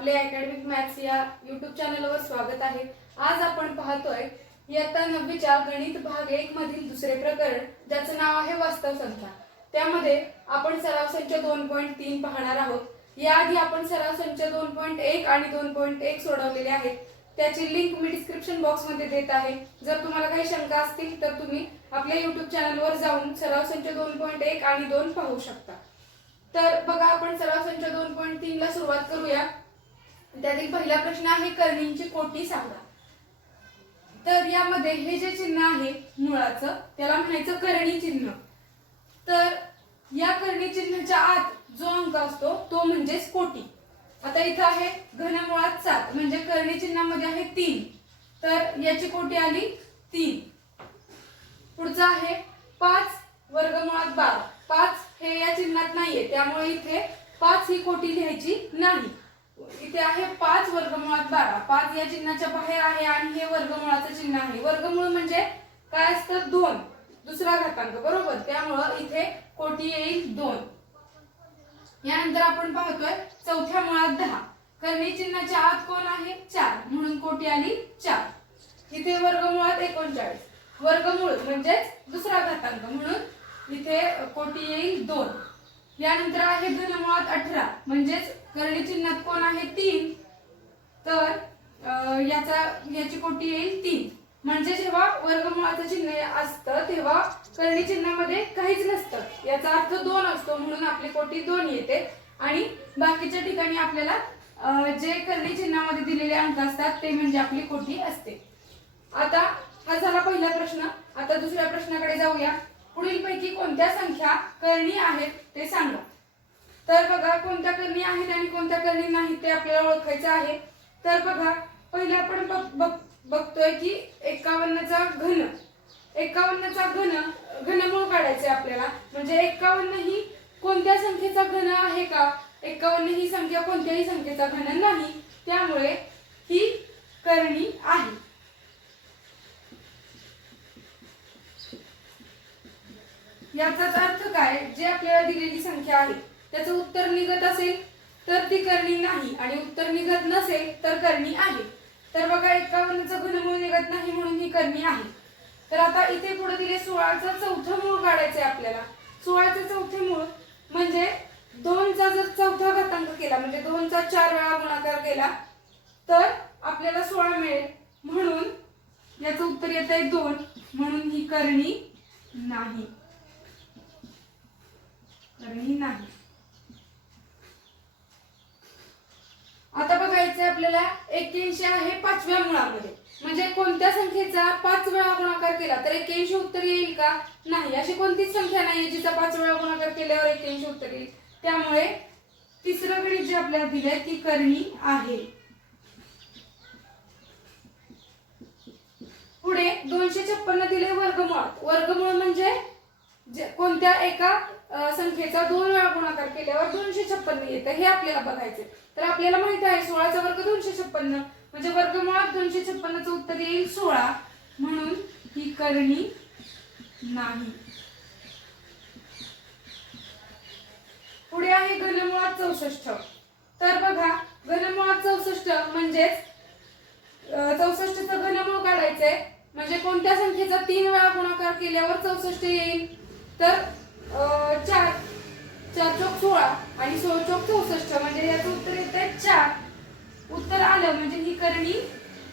आपले academic maths या YouTube चॅनलवर स्वागत आहे। आज आपण पाहतोय इयत्ता 9वीच्या गणित भाग 1 मधील दुसरे प्रकरण ज्याचं नाव आहे वास्तव संख्या। त्यामध्ये आपण सराव संच 2.3 पाहणार आहोत। याआधी आपण सराव संच 2.1 आणि 2.1 सोडवलेले आहेत। त्याची लिंक मी डिस्क्रिप्शन बॉक्स मध्ये देत आहे। जर तुम्हाला काही शंका असतील तर तुम्ही आपल्या YouTube चॅनलवर जाऊन सराव संच 2.1 आणि 2 पाहू शकता। तर बघा आपण सराव संच 2.3 ला सुरुवात करूया। त्यातील पहिला प्रश्न आहे कर्णींची कोटी सांगा। तर यामध्ये हे जे चिन्ह आहे मुळाचं त्याला म्हणायचं कर्णी चिन्ह। तर या कर्णी चिन्हाच्या आत जो अंक असतो तो म्हणजे कोटी। आता इथे आहे घनमुळात 7 म्हणजे कर्णी चिन्हामध्ये आहे 3, तर याची कोटी आली 3। पुढचा आहे 5 वर्गमुळात 12। 5 हे या चिन्हात नाहीये त्यामुळे इथे 5 ही कोटी लिहायची नाही। इथे आहे 5 वर्गमुळात 12। 5 या चिन्हाच्या बाहेर आहे आणि हे वर्गमुळाचं चिन्ह आहे। वर्गमूळ म्हणजे काय असतं 2, दुसरा घातांक बरोबर, त्यामुळे इथे कोटी येईल 2। यानंतर आपण पाहतोय चौथ्या मुळात 10। कर्णी चिन्हाच्या आत कोण आहे 4 म्हणून कोटी आली 4। इथे वर्गमुळात 39। वर्गमूळ म्हणजे दुसरा घातांक म्हणून इथे कोटी येईल 2। यानंतर आहे घनमुळात 18 म्हणजे कर्णी चिन्हात कोण आहे 3, तर याची कोटी येईल 3। म्हणजे जेव्हा वर्गमुळाचं चिन्ह असतं तेव्हा कर्णी चिन्हामध्ये काहीच नसतं, याचा अर्थ 2 असतो म्हणून आपली कोटी 2 येते। आणि बाकीच्या ठिकाणी आपल्याला जे कर्णी चिन्हामध्ये दिलेले अंक असतात ते म्हणजे आपली कोटी असते। आता हा झाला पहिला प्रश्न। आता दुसऱ्या प्रश्नाकडे जाऊया। पुढीलपैकी कोणत्या संख्या कर्णी आहेत ते सांगा। तर बघा कोणत्या कर्णी आहेत आणि कोणत्या कर्णी नाहीत ते आपल्याला ओळखायचं आहे। तर बघा पहिले आपण बघतोय की 51 चा घन। 51 चा घनमूळ काढायचे आपल्याला, म्हणजे 51 ही कोणत्या संख्येचा घन आहे का? 51 ही संख्या कोणत्याही संख्येचा घन नाही, त्यामुळे ही कर्णी आहे। याचाच अर्थ काय, जे आपल्याला दिलेली संख्या आहे त्याचं उत्तर निघत असेल तर ती कर्णी नाही आणि उत्तर निघत नसेल तर कर्णी आहे। तर बघा 51 चं घनमूळ निघत नाही म्हणून ही कर्णी आहे। तर आता इथे पुढे दिले 16 चं चौथं मूळ काढायचे आपल्याला। 16 चं चौथे मूळ म्हणजे 2 चा जर चौथा घातांक केला म्हणजे 2 चा 4 वेळा गुणाकार केला तर आपल्याला 16 मिळेल, म्हणून याचं उत्तर येत आहे 2 म्हणून ही कर्णी नाही। कर्णी नाही। आता बघायचं आपल्याला 81 आहे 5व्या मुळामध्ये, म्हणजे कोणत्या संख्येचा 5 वेळा गुणाकार केला तर 81 उत्तर येईल का? नाही, अशी कोणतीच संख्या नाहीये जिचा 5 वेळा गुणाकार केल्यावर 81 उत्तर येईल, त्यामुळे तिसरं गणित जे आपल्याला दिलंय ती कर्णी आहे। पुढे 256 दिले वर्गमुळात। वर्गमूळ म्हणजे कोणत्या एका संख्येचा 2 वेळा गुणाकार केल्यावर 256 येतं हे आपल्याला बघायचे। तर आपल्याला माहिती आहे 16 चा वर्ग 256 म्हणजे वर्गमुळात 256 चं उत्तर येईल 16 म्हणून ही कर्णी नाही। पुढे आहे घनमुळात 64। तर बघा घनमुळात 64 म्हणजे 64 चं घनमूळ काढायचंय, म्हणजे कोणत्या संख्येचा 3 वेळा गुणाकार केल्यावर 64 येईल तर 4 चौक 16 आणि 16 चौक 64 म्हणजे याचं उत्तर येत आहे 4। उत्तर आलं म्हणजे ही कर्णी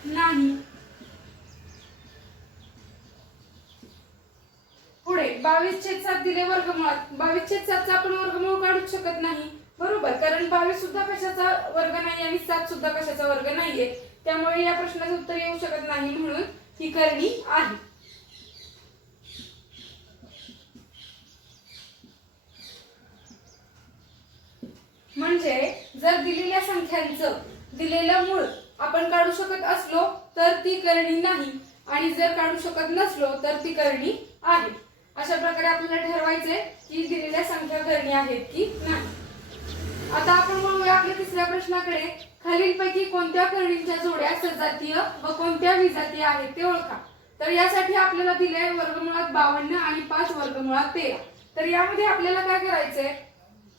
नाही। पुढे 22/7 दिले वर्गमुळात। 22/7 चा आपण वर्गमूळ काढूच शकत नाही बरोबर, कारण 22 सुद्धा कशाचा वर्ग नाही आणि 7 सुद्धा कशाचा वर्ग नाहीये, त्यामुळे या प्रश्नाचं उत्तर येऊ शकत नाही म्हणून ही कर्णी आहे। म्हणजे जर दिलेल्या संख्यांचं दिलेलं मूळ आपण काढू शकत असलो तर ती कर्णी नाही आणि जर काढू शकत नसलो तर ती कर्णी आहे। अशा प्रकारे आपल्याला ठरवायचे की दिलेल्या संख्या कर्णी आहेत की नाही। आता आपण वळूया आपल्या तिसऱ्या प्रश्नाकडे। खालीलपैकी कोणत्या कर्णींच्या जोड्या सजातीय व कोणत्या विजातीय आहेत ते ओळखा। तर यासाठी आपल्याला दिले वर्गमुळात 52 आणि 5 वर्गमुळात 13। तर यामध्ये आपल्याला काय करायचंय,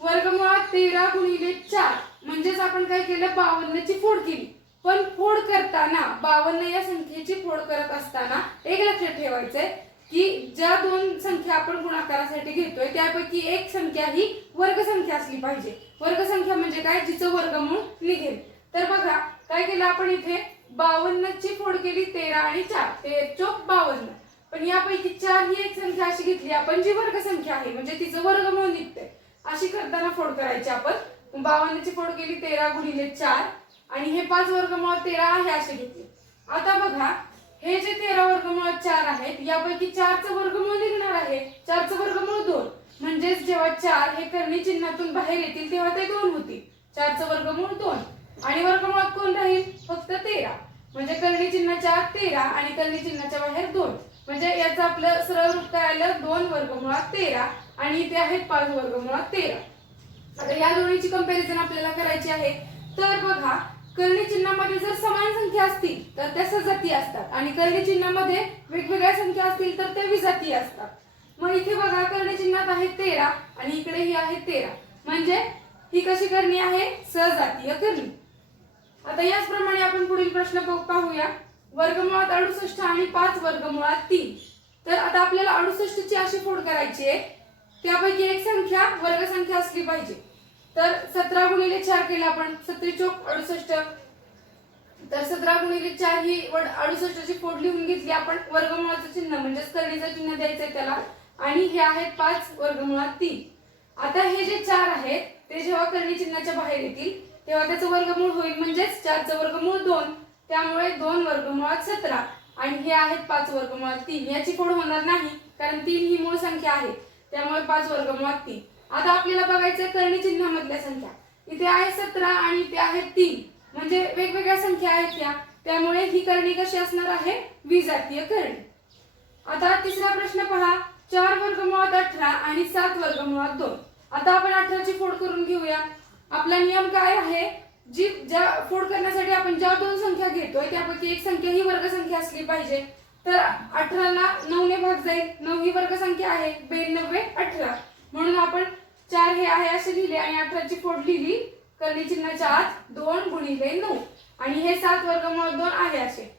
वर्गमुळात 13 गुणिले 4 म्हणजेच आपण काय केलं, 52 ची फोड केली. पण फोड करताना 52 या संख्येची फोड करत असताना एक लक्षात ठेवायचंय की ज्या दोन संख्या आपण गुणाकारासाठी घेतोय त्यापैकी एक संख्या ही वर्गसंख्या असली पाहिजे. वर्गसंख्या म्हणजे काय, जिचं वर्गमूळ निघेल. तर बघा काय केलं आपण इथे 52 ची फोड केली 13 आणि 4, 13 चोक 52. पण यापैकी 4 ही एक संख्या अशी घेतली आपण जी वर्गसंख्या आहे म्हणजे तिचं वर्गमूळ निघतंय. अशी करताना फोड करायची आपण. 52 ची फोड केली 13 गुणिले 4 आणि हे 5 वर्गमूळ 13 आहे असे घेतले. आता बघा हे जे 13 वर्गमूळ 4 आहेत यापैकी 4 चं वर्गमूळ निघणार आहे. 4 चं वर्गमूळ 2 म्हणजेच जेव्हा 4 हे कर्णी चिन्हातून बाहेर येतील तेव्हा ते 2 होतील. 4 चं वर्गमूळ 2 आणि वर्गमूळात कोण राहील, फक्त 13. म्हणजे कर्णी चिन्हाच्या आत 13 आणि कर्णी चिन्हाच्या बाहेर 2. म्हणजे याचं आपलं सरळ रूप काय आलं, 2 वर्गमूळात 13 आणि इथे आहेत 5 वर्गमूळात 13. आता या दोन्हीची कंपॅरिझन आपल्याला करायची आहे. तर बघा कर्णी चिन्हामध्ये जर समान संख्या असतील तर त्या सजातीय असतात आणि कर्णी चिन्हामध्ये वेगवेगळ्या संख्या असतील तर त्या विजातीय असतात. मग इथे बघा कर्णी चिन्हात आहे 13 आणि इकडे ही आहे 13 म्हणजे ही कशी करणी आहे, सजातीय करणी. आता याचप्रमाणे आपण पुढील प्रश्न पाहूया. वर्गमुळात 68 आणि 5 वर्गमुळात 3. तर आता आपल्याला 68 ची अशी फोड करायची आहे त्यापैकी एक संख्या वर्गसंख्या असली पाहिजे. तर 17 गुणिले 4 केलं आपण, 17 चोक 68. तर 17 गुणिले 4 ही 68 ची फोड लिहून घेतली आपण. वर्गमुळाचं चिन्ह म्हणजेच करणीचं चिन्ह द्यायचंय त्याला आणि हे आहेत 5 वर्गमुळात 3. आता हे जे 4 आहेत ते जेव्हा कर्णी चिन्हाच्या बाहेर येतील तेव्हा त्याचं वर्गमूळ होईल म्हणजेच 4 चं वर्गमूळ 2. त्यामुळे 2 वर्गमुळात 17 आणि हे आहेत 5 वर्गमुळात 3. याची फोड होणार नाही कारण 3 ही मूळ संख्या आहे त्यामुळे 5 वर्गमुळात 3. आता आपल्याला बघायचं कर्णी चिन्हामधल्या संख्या. इथे आहे 17 आणि इथे आहे 3 म्हणजे वेगवेगळ्या संख्या आहेत त्यामुळे ही करणी कशी असणार आहे, विजातीय करणी. आता तिसरा प्रश्न पहा. 4 वर्गमुळात 18 आणि 7 वर्गमुळात 2. आता आपण 18 ची फोड करून घेऊया. आपला नियम काय आहे, ज्या फोड करण्यासाठी आपण ज्या दोन संख्या घेतोय त्यापैकी एक संख्या ही वर्गसंख्या असली पाहिजे. तर 18 ला 9 ने भाग जाईल. 9 ही वर्गसंख्या आहे. 92 18 म्हणून आपण 4 हे आहे असे लिहिले आणि 18 ची फोड लिहिली कर्णी चिन्हाच्या आत 2 गुणिले 9 आणि हे 7 वर्गमूळ 2 आहे असे.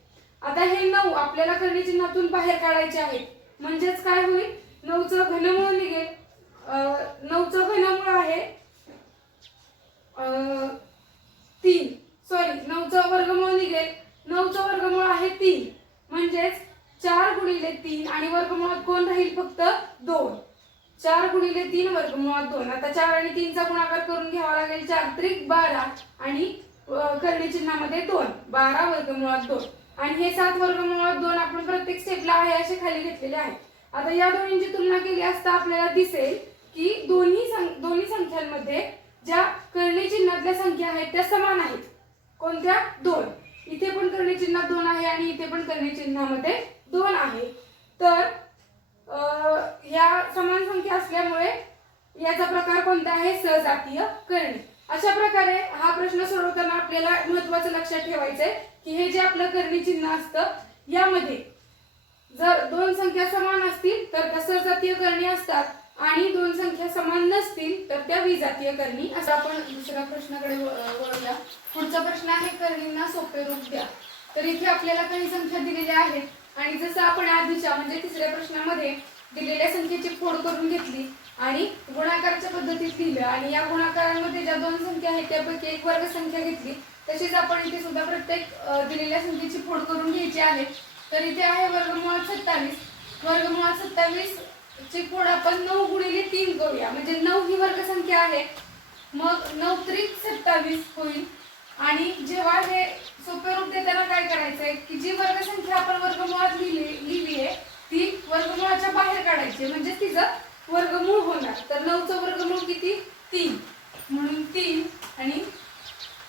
आता हे 9 आपल्याला कर्णी चिन्हातून बाहेर काढायचे आहे म्हणजेच काय होईल, 9 चं घनमूळ निघेल. 9 चं घनमूळ आहे 3 सॉरी 9 चं वर्गमूळ निघेल. 9 चं वर्गमूळ आहे 3 म्हणजेच 4 गुणिले 3 आणि वर्गमूळात कोण राहील, फक्त 2. 4 गुणिले 3 वर्गमुळात 2. आता 4 आणि 3 चा गुणाकार करून घ्यावा लागेल. 4 त्रिक 12 आणि कर्णी चिन्हामध्ये 2, 12 वर्गमुळात 2 आणि हे 7 वर्गमुळात 2 आपण प्रत्येक स्टेपला आहे असे खाली घेतलेले आहे. आता या दोन्हींची तुलना केली असता आपल्याला दिसेल की दोन्ही संख्यांमध्ये ज्या कर्णी चिन्हातल्या संख्या आहेत त्या समान आहेत. कोणत्या, 2. इथे पण कर्णी चिन्हात 2 आहे आणि इथे पण कर्णी चिन्हामध्ये 2 आहे. तर या समान संख्या असल्यामुळे याचा प्रकार कोणता आहे, सजातीय करणी. अशा प्रकारे हा प्रश्न सोडवताना आपल्याला महत्त्वाचं लक्षात ठेवायचंय की हे जे आपलं कर्णी चिन्ह असतं यामध्ये जर दोन संख्या समान असतील तर त्या सजातीय करणी असतात आणि दोन संख्या समान नसतील तर त्या विजातीय करणी असं. आपण दुसऱ्या प्रश्नाकडे वळूया. पुढचा प्रश्न आहे करणींना सोपे रूप द्या. तर इथे आपल्याला काही संख्या दिलेल्या आहेत आणि जसं आपण आधीच्या म्हणजे तिसऱ्या प्रश्नामध्ये दिलेल्या संख्येची फोड करून घेतली आणि गुणाकाराच्या पद्धतीत लिहिलं आणि या गुणाकारांमध्ये ज्या दोन संख्या आहेत त्यापैकी एक वर्ग संख्या घेतली तशीच आपण इथे सुद्धा प्रत्येक दिलेल्या संख्येची फोड करून घ्यायची आहे. तर इथे आहे वर्गमुळात 27. वर्गमुळात 27 ची फोड आपण 9 गुणिले 3 करूया म्हणजे 9 ही वर्गसंख्या आहे. मग 9 त्रिक 27 होईल आणि जेव्हा हे सोपे रूप देताना काय करायचंय की जी वर्गसंख्या आपण वर्गमुळात लिहिली आहे ती वर्गमुळाच्या बाहेर काढायची म्हणजे तिचं वर्गमूळ होणार. तर 9 चं वर्गमूळ किती, 3 म्हणून 3 आणि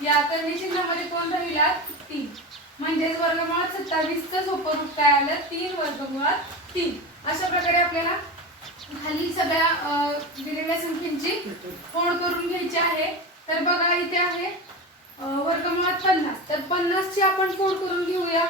या कर्णी चिन्हामध्ये कोण राहिला, 3 म्हणजेच वर्गमुळात 27 चं सोपं रूप काय आलं, 3 वर्गमुळात 3. अशा प्रकारे आपल्याला खाली सगळ्या दिलेल्या संख्येची फोड करून घ्यायची आहे. तर बघा इथे आहे वर्गमुळात 50. तर 50 ची आपण फोड करून घेऊया.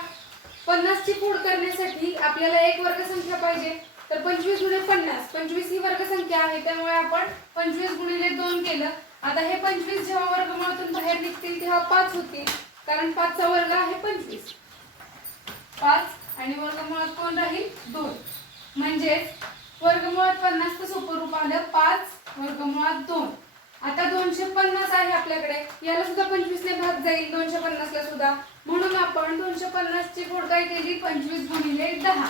50 ची फोड करण्यासाठी आपल्याला एक वर्गसंख्या पाहिजे. तर 25 गुणिले 50, 25 ही वर्गसंख्या आहे त्यामुळे आपण 25 गुणिले 2 केलं आता हे 25 जेव्हा वर्गमुळातून बाहेर निघतील तेव्हा 5 होतील, कारण 5 चा वर्ग आहे 25. 5 आणि वर्गमुळात कोण राहील 2. म्हणजे वर्गमुळात 50 चं सोपं रूप आलं 5 वर्गमुळात 2. आता 250 आहे आपल्याकडे, याला सुद्धा 25 ने भाग जाईल 250 ला सुद्धा, म्हणून आपण 250 ची फोड काय केली 25 गुणिले 10.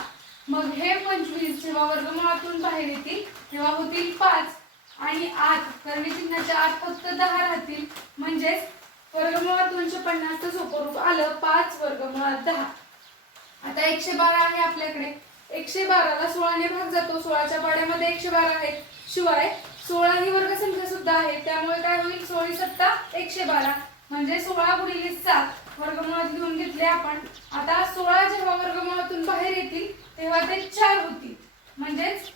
मग हे 25 जेव्हा वर्गमुळातून बाहेर येतील तेव्हा होतील 5 आणि आत करणी चिन्हाच्या आत फक्त 10 राहतील, म्हणजे वर्गमुळात 250 चं सोपं रूप आलं 5 वर्गमुळात 10. आता 112 आहे आपल्याकडे, 112 ला 16 ने भाग जातो, 16च्या पाड्यामध्ये 112 आहेत, शिवाय 16 ही वर्गसंख्या सुद्धा आहे, त्यामुळे काय होईल 16 सत्ता 112, म्हणजे 16 गुणिले 7 वर्गमुळात लिहून घेतले आपण. आता 16 जेव्हा वर्गमुळातून बाहेर येतील तेव्हा ते 4 होतील, म्हणजेच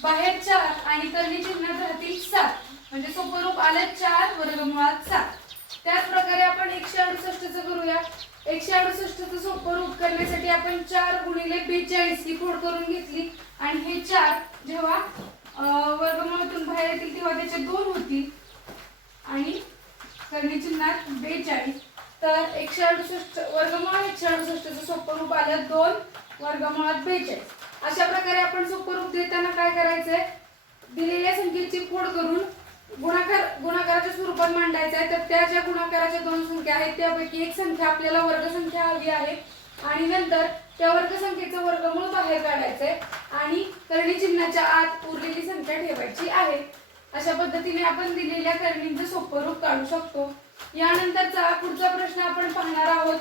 बाहेर 4 आणि करणी चिन्हात राहतील 7, म्हणजे सोपं रूप आलं 4 वर्गमुळात 7. त्याच प्रकारे आपण 168 चं करूया. 168 चं सोपं रूप करण्यासाठी आपण 4 गुणिले 42 ही फोड करून घेतली आणि हे 4 जेव्हा वर्गमुळातून बाहेर येतील तेव्हा त्याचे 2 होतील आणि करणी चिन्हात 42. तर 168 वर्गमुळात 168 चं सोपं रूप आलं 2 वर्गमुळात 42. अशा प्रकारे आपण सोपं रूप देताना काय करायचंय, दिलेल्या संख्येची फोड करून गुणाकाराच्या स्वरूपात मांडायचं आहे. तर त्या ज्या गुणाकाराच्या 2 संख्या आहेत त्यापैकी एक संख्या आपल्याला वर्गसंख्या हवी आहे आणि नंतर त्या वर्गसंख्येचं वर्गमूळ बाहेर काढायचंय आणि करणी चिन्हाच्या आत उरलेली संख्या ठेवायची आहे. अशा पद्धतीने आपण दिलेल्या करणींचं सोपं रूप काढू शकतो. यानंतरचा पुढचा प्रश्न आपण पाहणार आहोत.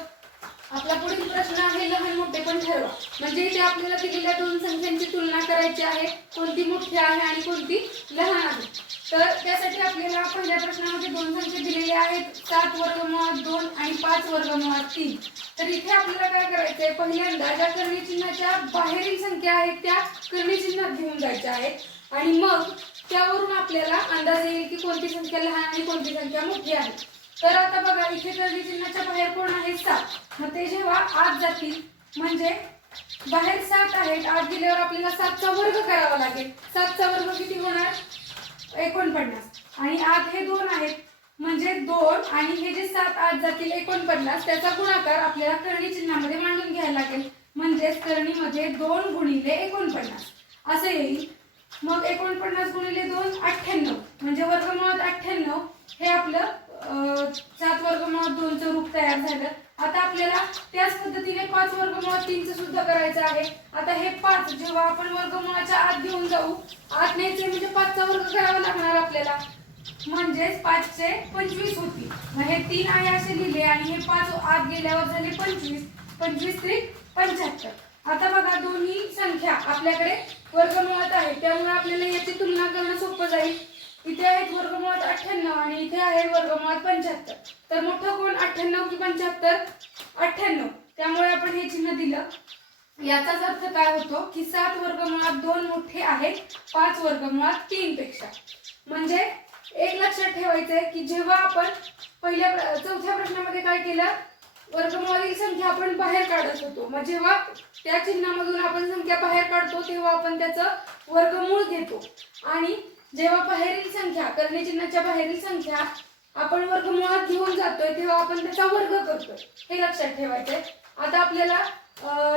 आपला पुढील प्रश्न आहे लहान मोठे पण ठरवा. म्हणजे इथे आपल्याला दिलेल्या 2 संख्यांची तुलना करायची आहे, कोणती मोठी आहे आणि कोणती लहान आहे. तर त्यासाठी आपल्याला पहिल्या प्रश्नामध्ये 2 संख्या दिलेल्या आहेत, 7 वर्गमुळात 2 आणि 5 वर्गमुळात 3. तर इथे आपल्याला काय करायचंय, पहिल्यांदा ज्या करणी चिन्हाच्या बाहेरील संख्या आहेत त्या करणी चिन्हात घेऊन जायच्या आहेत आणि मग त्यावरून आपल्याला अंदाज येईल की कोणती संख्या लहान आणि कोणती संख्या मोठी आहे. तर आता बघा इथे करणी चिन्हाच्या बाहेर कोण आहे 7. मग ते जेव्हा आत जातील म्हणजे बाहेर 7 आहेत, आत गेल्यावर आपल्याला 7 चा वर्ग करावा लागेल. 7 चा वर्ग किती होणार 49 आणि आत हे 2 आहेत म्हणजे 2 आणि हे जे 7 आत जातील 49 त्याचा गुणाकार आपल्याला करणी चिन्हामध्ये मांडून घ्यायला लागेल. म्हणजे करणीमध्ये 2 गुणिले 49 असं येईल. मग 49 गुणिले 2 98 म्हणजे वर्गमुळात 98 हे आपलं 7 वर्गमुळात 2 चं रूप तयार झालं. आता आपल्याला त्याच पद्धतीने 5 वर्गमुळात 3 चं सुद्धा करायचं आहे. आता हे 5 जेव्हा आपण वर्गमुळाच्या आत घेऊन जाऊ, आत न्यायचे म्हणजे 5 चा वर्ग करावा लागणार आपल्याला, म्हणजेच 5 चे 25 होतील. मग हे 3 आहे असे लिहिले आणि हे 5 आत गेल्यावर झाले 25, 25 त्रिक 75. आता बघा दोन्ही संख्या आपल्याकडे वर्गमुळात आहे, त्यामुळे आपल्याला याची तुलना करणं सोपं जाईल. इथे आहेत वर्गमुळात 98 आणि इथे आहे वर्गमुळात 75. तर मोठं कोण 98 की 75? 98. त्यामुळे आपण हे चिन्ह दिलं. याचाच अर्थ काय होतो की 7 वर्गमुळात 2 मोठे आहेत 5 वर्गमुळात 3 पेक्षा. म्हणजे एक लक्षात ठेवायचंय की जेव्हा आपण चौथ्या प्रश्नामध्ये काय केलं, वर्गमुळातील संख्या आपण बाहेर काढत होतो. मग जेव्हा त्या चिन्हामधून आपण संख्या बाहेर काढतो तेव्हा आपण त्याचं वर्गमूळ घेतो आणि जेव्हा बाहेरील संख्या करणी चिन्हाच्या बाहेरील संख्या आपण वर्गमुळात घेऊन जातोय तेव्हा आपण त्याचा वर्ग करतोय, हे लक्षात ठेवायचंय. आता आपल्याला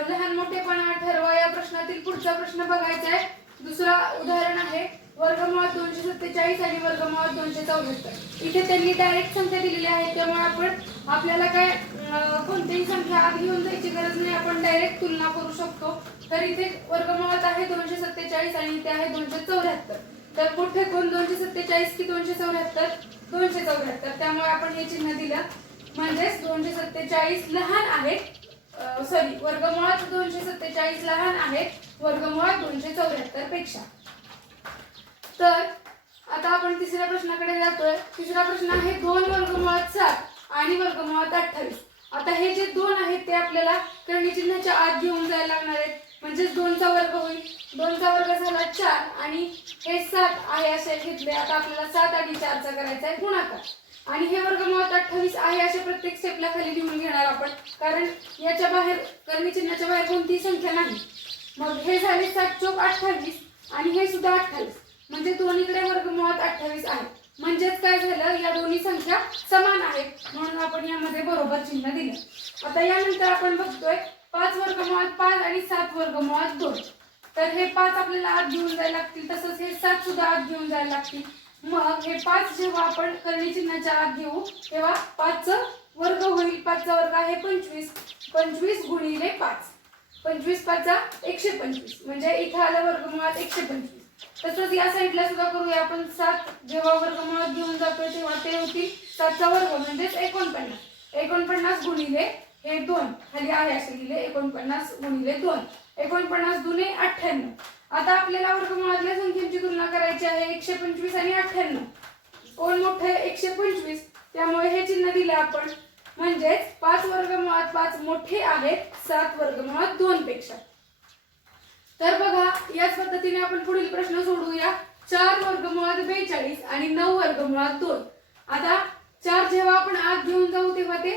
लहान मोठेपणा ठरवा या प्रश्नातील पुढचा प्रश्न बघायचा आहे. दुसरा उदाहरण आहे वर्गमुळात 247 आणि वर्गमुळात 274. इथे त्यांनी डायरेक्ट संख्या दिलेल्या आहेत त्यामुळे आपल्याला काय कोणतीही संख्या आत घेऊन जायची गरज नाही, आपण डायरेक्ट तुलना करू शकतो. तर इथे वर्गमुळात आहे 247 आणि इथे आहे 274. तर मोठे कोण 247 की 274? 274. त्यामुळे आपण हे चिन्ह दिलं, म्हणजेच 247 लहान आहेत, वर्गमुळात 247 लहान आहेत वर्गमुळात 274 पेक्षा. तर आता आपण तिसऱ्या प्रश्नाकडे जातोय. तिसरा प्रश्न आहे 2 वर्गमुळात 7 आणि वर्गमुळात 28. आता हे जे 2 आहेत ते आपल्याला करणी चिन्हाच्या आत घेऊन जायला लागणार आहेत, म्हणजेच 2 चा वर्ग होईल. 2 चा वर्ग झाला 4 आणि हे 7 आहे असे घेतले. आता आपल्याला 7 आणि 4 चा करायचा आहे गुणाकार आणि हे वर्गमुळात 28 आहे असे प्रत्येक स्टेपला खाली लिहून घेणार आपण, कारण याच्या बाहेर करणी चिन्हाच्या बाहेर कोणतीही संख्या नाही. मग हे झाले 7 चोक 28 आणि हे सुद्धा 28, म्हणजे दोन्हीकडे वर्गमुळात 28 आहे. म्हणजेच काय झालं, या दोन्ही संख्या समान आहेत म्हणून आपण यामध्ये बरोबर चिन्ह दिलं. आता यानंतर आपण बघतोय 5 वर्गमुळात 5 आणि 7 वर्गमुळात 2. तर हे 5 आपल्याला आत घेऊन जायला लागतील, तसंच हे 7 सुद्धा आत घेऊन जायला लागतील. मग हे 5 जेव्हा आपण करणी चिन्हाच्या आत घेऊ तेव्हा 5चा वर्ग होईल. 5चा वर्ग आहे 25. 25 गुणिले 5, 25 5 125, म्हणजे इथे आलं वर्गमुळात 125. तसंच या साईडला सुद्धा करूया आपण. 7 जेव्हा वर्गमुळात घेऊन जातोय तेव्हा ते होतील 7चा वर्ग म्हणजेच 49. 49 गुणिले हे 2 खाली आहे असे लिहिले, 49 गुणिले 2, 49 दुने 98. आता आपल्याला वर्गमुळातल्या संख्यांची तुलना करायची आहे. 125 आणि 98, कोण मोठं आहे? 125. त्यामुळे हे चिन्ह दिलं आपण. म्हणजेच 5 वर्गमुळात 5 मोठे आहेत 7 वर्गमुळात 2 पेक्षा. तर बघा, याच पद्धतीने आपण पुढील प्रश्न सोडवूया. 4 वर्गमुळात 42 आणि 9 वर्गमुळात 2. आता 4 जेव्हा आपण आत घेऊन जाऊ तेव्हा ते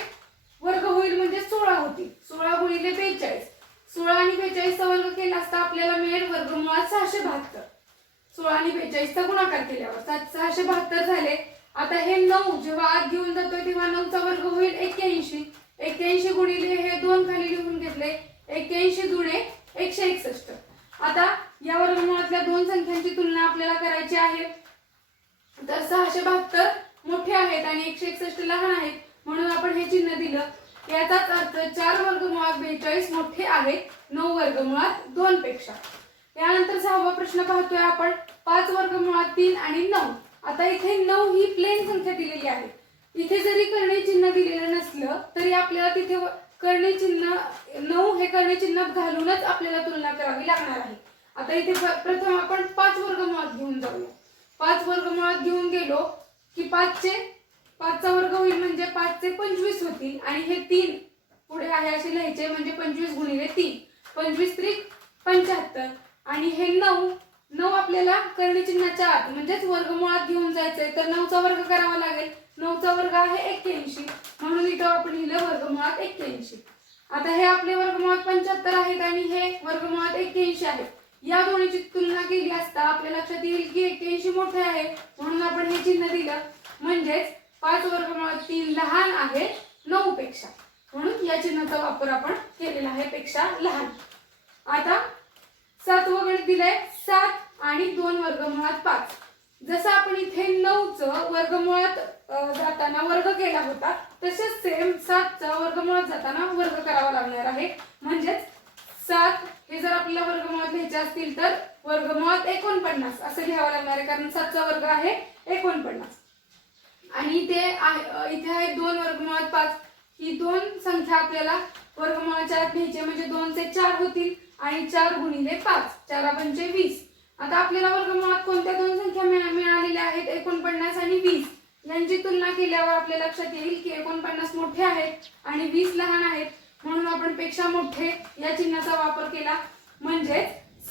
वर्ग होईल म्हणजे 16 होतील. 16 गुणिले 42, 16 आणि 42 चा वर्ग केला असता आपल्याला मिळेल वर्गमुळात 672. 16 आणि 42 चा गुणाकार केल्यावर 672 झाले. आता हे 9 जेव्हा आत घेऊन जातोय तेव्हा 9 चा वर्ग होईल 81. 81 गुणिले हे 2 खाली लिहून घेतले, 81 दुणे 161. आता या वर्गमुळातल्या दोन संख्यांची तुलना आपल्याला करायची आहे. तर 672 मोठे आहेत आणि 161 लहान आहेत म्हणून आपण हे चिन्ह दिलं. याचाच अर्थ 4 वर्गमुळात 42 मोठे आहेत 9 वर्गमुळात 2 पेक्षा. यानंतर 6वा प्रश्न पाहतोय आपण. 5 वर्गमुळात 3 आणि 9. आता इथे 9 ही प्लेन संख्या दिलेली आहे. इथे जरी कर्णी चिन्ह दिलेलं नसलं तरी आपल्याला तिथे कर्णी चिन्ह 9 हे कर्णी चिन्ह घालूनच आपल्याला तुलना करावी लागणार आहे. आता इथे प्रथम आपण 5 वर्गमुळात घेऊन जाऊया. 5 वर्गमुळात घेऊन गेलो की 5चा वर्ग होईल म्हणजे 5 चे 25 होतील आणि हे 3 पुढे आहे असे लिहायचे म्हणजे 25 गुणिले 3, 25 त्रिक 75. आणि हे 9 आपल्याला कर्णी चिन्हाच्या आत म्हणजेच वर्गमुळात घेऊन जायचंय तर 9चा वर्ग करावा लागेल. 9चा वर्ग आहे 81 म्हणून इथं आपण लिहिलं वर्गमुळात 81. आता हे आपले वर्गमुळात 75 आहेत आणि हे वर्गमुळात 81 आहेत. या दोन्हीची तुलना केली असता आपल्या लक्षात येईल की 81 मोठे आहे म्हणून आपण हे चिन्ह दिलं. म्हणजेच 5 वर्गमुळात 3 लहान आहे 9 पेक्षा म्हणून या चिन्हाचा वापर आपण केलेला आहे, पेक्षा लहान. आता 7वं गणित दिलंय 7 आणि 2 वर्गमुळात 5. जसं आपण इथे 9चं वर्गमुळात जाताना वर्ग केला होता तसेच सेम 7चा वर्गमुळात जाताना वर्ग करावा लागणार आहे. म्हणजेच 7 हे जर आपल्याला वर्गमुळात लिहायचे असतील तर वर्गमुळात 49 असं लिहावं लागणार आहे कारण 7चा वर्ग आहे 49. आणि इथे आहे 2 वर्गमुळात 5. ही दोन संख्या आपल्याला वर्गमुळाच्या आत घ्यायची म्हणजे 2 चे 4 होतील आणि 4 गुणिले 5, 4 पंचे 20. आता आपल्याला वर्गमुळात कोणत्या दोन संख्या मिळालेल्या आहेत? 49 आणि 20. यांची तुलना केल्यावर आपल्या लक्षात येईल की 49 मोठे आहेत आणि 20 लहान आहेत म्हणून आपण पेक्षा मोठे या चिन्हाचा वापर केला. म्हणजे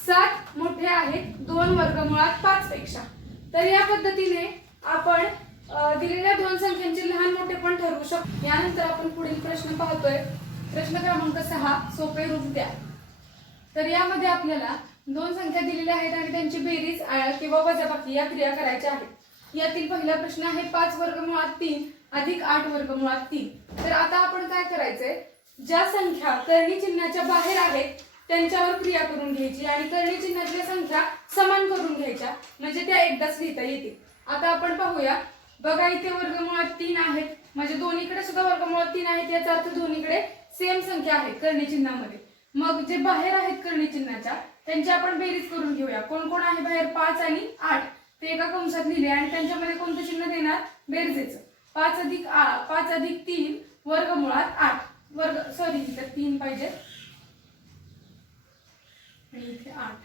7 मोठे आहेत 2 वर्गमुळात 5 पेक्षा. तर या पद्धतीने आपण दिलेल्या दोन संख्यांचे लहान मोठे पण ठरवू शकतो. यानंतर आपण पुढील प्रश्न पाहतोय. प्रश्न क्रमांक 6, सोपे रूप द्या. तर यामध्ये आपल्याला दोन संख्या दिलेल्या आहेत आणि त्यांची बेरीज किंवा वजाबाकी या क्रिया करायच्या आहेत. यातील पहिला प्रश्न आहे 5 वर्गमुळात 3 अधिक 8 वर्गमुळात 3. तर आता आपण काय करायचंय, ज्या संख्या कर्णी चिन्हाच्या बाहेर आहेत त्यांच्यावर क्रिया करून घ्यायची आणि कर्णी चिन्हातल्या संख्या समान करून घ्यायच्या म्हणजे त्या एकदाच लिहिता येतील. आता आपण पाहूया. बघा इथे वर्गमुळात 3 आहेत म्हणजे दोन्हीकडे सुद्धा वर्गमुळात 3 आहेत याचा अर्थ दोन्हीकडे सेम संख्या आहे कर्णी चिन्हामध्ये. मग जे बाहेर आहेत कर्णी चिन्हाच्या त्यांची आपण बेरीज करून घेऊया. कोण कोण आहे बाहेर? 5 आणि 8 ते एका कंसात लिहिले आणि त्यांच्यामध्ये कोणतं चिन्ह देणार? बेरजेचं. 5 अधिक 3 वर्गमुळात 8 इथे 3 पाहिजे आणि इथे 8.